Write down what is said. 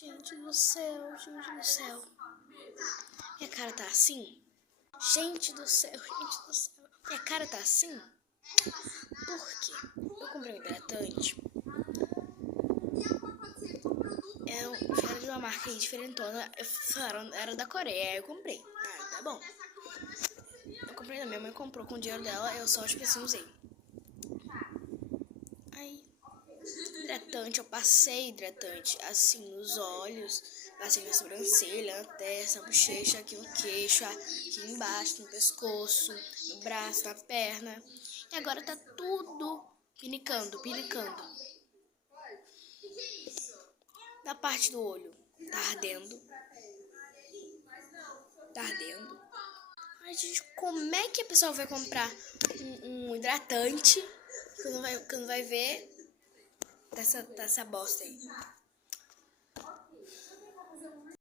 Gente do céu, gente do céu. Minha cara tá assim? Gente do céu, gente do céu. Minha cara tá assim? Por quê? Eu comprei um hidratante. Era de uma marca aí diferentona. Falaram, era da Coreia. Aí eu comprei. Ah, tá bom. Eu comprei, minha mãe comprou com o dinheiro dela. Eu só, tipo assim, usei. Aí, hidratante, eu passei hidratante assim nos olhos, passei na sobrancelha, na testa, na bochecha, aqui no queixo, aqui embaixo, no pescoço, no braço, na perna. E agora tá tudo pinicando. Na parte do olho, tá ardendo. Tá ardendo. Ai, gente, como é que a pessoa vai comprar um hidratante quando vai ver dessa bosta aí?